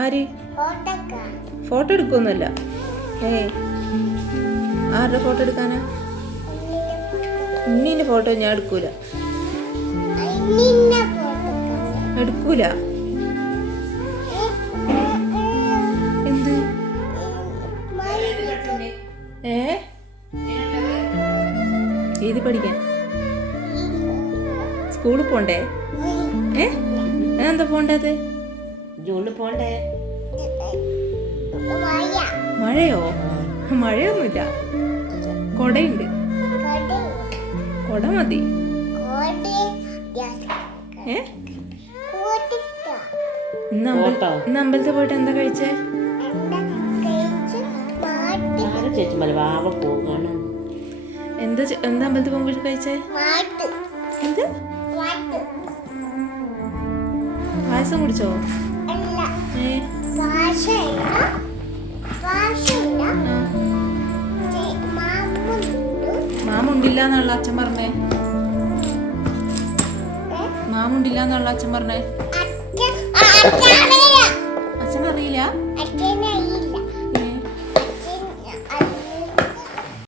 ആര്? ഫോട്ടോ എടുക്കൊന്നുമല്ല. ആരുടെ photo എടുക്കാനാ? ഉണ്ണീൻ്റെ photo ഞാൻ എടുക്കൂല. എടുക്കൂല. എന്ത്? ഏത് പഠിക്കാൻ? സ്കൂളിൽ പോണ്ടേ? എന്താ പോണ്ടത്? ജൂണിൽ പോണ്ടേ? മഴയോ? മഴയൊന്നുമില്ല. കൊടയുണ്ട്. കൊട മതി. ഇന്ന് അമ്പലത്തിൽ പോയിട്ട് എന്താ കഴിച്ചേ? എന്താ അമ്പലത്തിൽ പോകുമ്പോൾ കഴിച്ചേ? എന്ത്? പായസം കുടിച്ചോ? മാമുണ്ടില്ല അച്ഛൻ പറഞ്ഞേ. മാമുണ്ടില്ല അച്ഛൻ പറഞ്ഞേ.